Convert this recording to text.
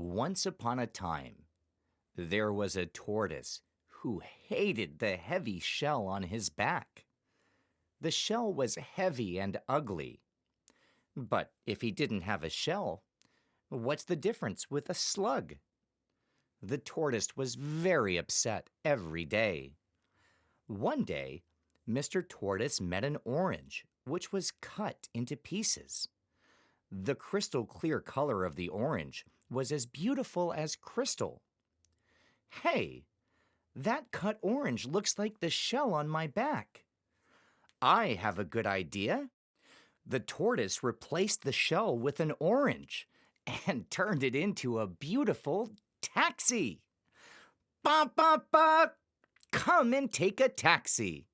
Once upon a time, there was a tortoise who hated the heavy shell on his back. The shell was heavy and ugly. But if he didn't have a shell, what's the difference with a slug? The tortoise was very upset every day. One day, Mr. Tortoise met an orange, which was cut into pieces. The crystal clear color of the orange was as beautiful as crystal. Hey, that cut orange looks like the shell on my back. I have a good idea. The tortoise replaced the shell with an orange and turned it into a beautiful taxi. Ba, ba, ba! Come and take a taxi.